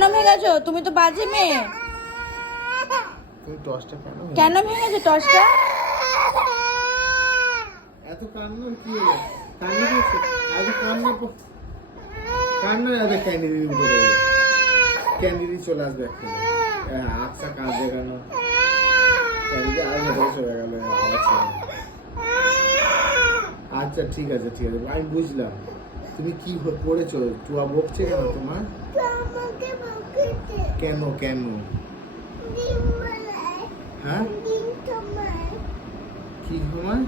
কেন ভেঙেছো? তুমি তো বাজে মেয়ে। তুমি টর্চটা কেন ভেঙেছো টর্চটা? এত কান্নার কি হলো? কান্না করছে? আজ কান্না আজ ক্যান্ডি দিদি উঠে পড়বে। ক্যান্ডি দিদি চলে আসবে এক্ষুনি। আচ্ছা কাঁদবে কেন? ক্যান্ডি দিদি আর ভেতরে চলে গেল। আচ্ছা ঠিক আছে ঠিক আছে, আমি বুঝলাম। তুমি কি করেছো? টুয়া বকছে কেন তোমার? কেন কেন? হ্যাঁ কি সময়?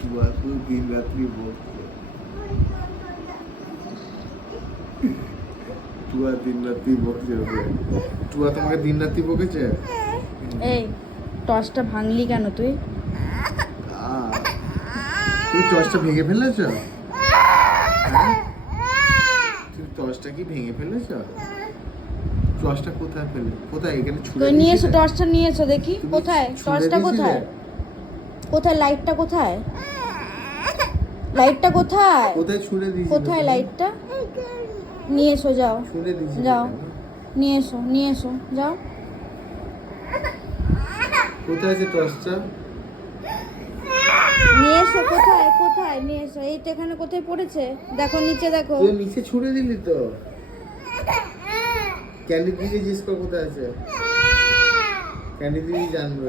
টুয়া তো দিন রাত্রি বকছে। টুয়া দিন রাত্রি বকছে ওকে। টুয়া তোমাকে দিন রাত্রি বকেছে? এই টর্চটা ভাঙলি কেন তুই? তুমি টর্চটা ভেঙে ফেলেছ? তুমি টর্চটা কি ভেঙে ফেলেছ? টর্চটা কোথায় ফেলে? কোথায়? এখানে ছুঁড়ে তুই নিয়ে এসো দিয়েছিলে? টর্চটা নিয়ে এসো দেখি। তুমি কোথায় ছুঁড়ে টর্চটা? দিয়েছিলে? কোথায় কোথায় লাইটটা? কোথায় লাইটটা? কোথায় কোথায় ছুঁড়ে দিয়েছিলে? কোথায় তুমি? লাইটটা? নিয়ে এসো, যাও ছুঁড়ে দিয়েছিলে যাও, কেন? নিয়ে এসো যাও। কোথায় আছে টর্চটা? নিয়ে এসো। কোথায় কোথায় নিয়ে এসো। এই তো এখানে কোথায় পড়েছে দেখো, নিচে দেখো। তুই নিচে ছুঁড়ে দিলি তো। ক্যান্ডি দিদি জিজ্ঞেস কর কোথায় আছে। ক্যান্ডি দিদি জানবে।